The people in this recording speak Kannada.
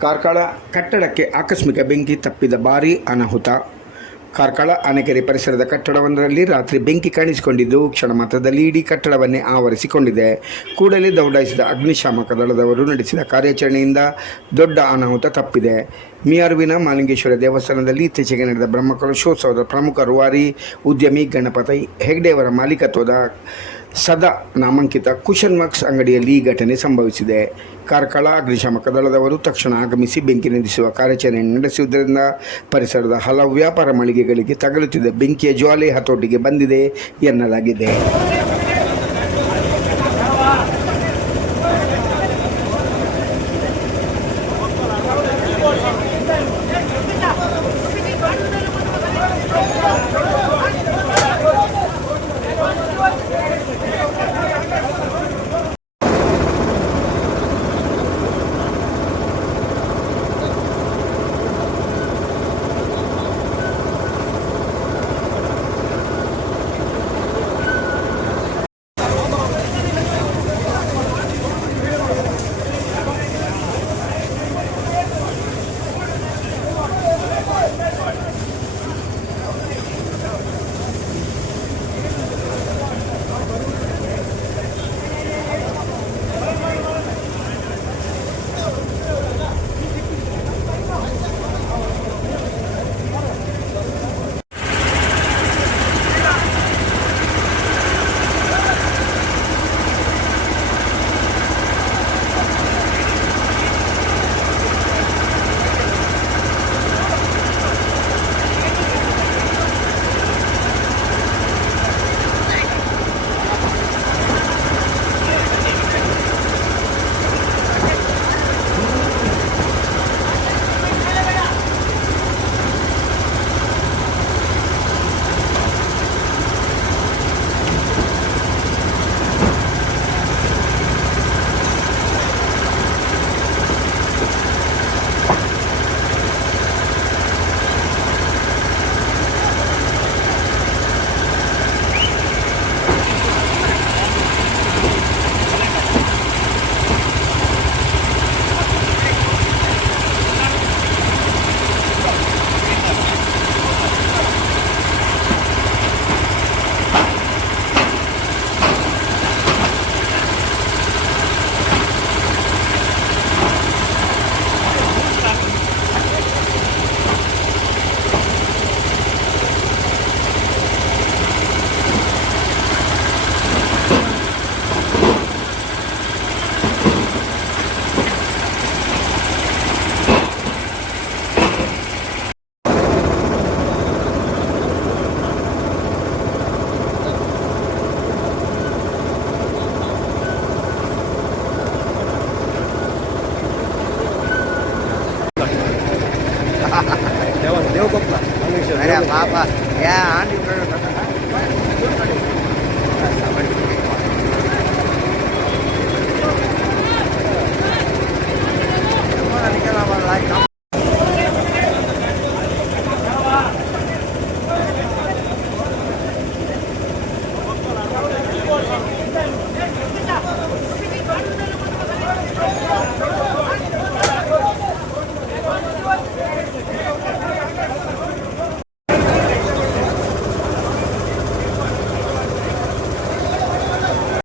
ಕಾರ್ಕಳ ಕಟ್ಟಡಕ್ಕೆ ಆಕಸ್ಮಿಕ ಬೆಂಕಿ ತಪ್ಪಿದ ಭಾರೀ ಅನಾಹುತ. ಕಾರ್ಕಳ ಆನೆಕೆರೆ ಪರಿಸರದ ಕಟ್ಟಡವೊಂದರಲ್ಲಿ ರಾತ್ರಿ ಬೆಂಕಿ ಕಾಣಿಸಿಕೊಂಡಿದ್ದು, ಕ್ಷಣ ಮಾತ್ರದಲ್ಲಿ ಇಡೀ ಕಟ್ಟಡವನ್ನೇ ಆವರಿಸಿಕೊಂಡಿದೆ. ಕೂಡಲೇ ದೌಡಾಯಿಸಿದ ಅಗ್ನಿಶಾಮಕ ದಳದವರು ನಡೆಸಿದ ಕಾರ್ಯಾಚರಣೆಯಿಂದ ದೊಡ್ಡ ಅನಾಹುತ ತಪ್ಪಿದೆ. ಮಿಯಾರುವಿನ ಮಾಲಿಂಗೇಶ್ವರ ದೇವಸ್ಥಾನದಲ್ಲಿ ಇತ್ತೀಚೆಗೆ ನಡೆದ ಬ್ರಹ್ಮಕಲಶೋತ್ಸವದ ಪ್ರಮುಖ ರುವಾರಿ ಉದ್ಯಮಿ ಗಣಪತಿ ಹೆಗ್ಡೆಯವರ ಮಾಲೀಕತ್ವದ ಸದಾ ನಾಮಾಂಕಿತ ಕುಶನ್ ವರ್ಕ್ಸ್ ಅಂಗಡಿಯಲ್ಲಿ ಈ ಘಟನೆ ಸಂಭವಿಸಿದೆ. ಕಾರ್ಕಳ ಅಗ್ನಿಶಾಮಕ ದಳದವರು ತಕ್ಷಣ ಆಗಮಿಸಿ ಬೆಂಕಿ ನಿಂದಿಸುವ ಕಾರ್ಯಾಚರಣೆ ನಡೆಸುವುದರಿಂದ ಪರಿಸರದ ಹಲವು ವ್ಯಾಪಾರ ಮಳಿಗೆಗಳಿಗೆ ತಗಲುತ್ತಿದ್ದ ಬೆಂಕಿಯ ಜ್ವಾಲೆ ಹತೋಟಿಗೆ ಬಂದಿದೆ ಎನ್ನಲಾಗಿದೆ. દેવગોપમાં અરે બાપા યા આની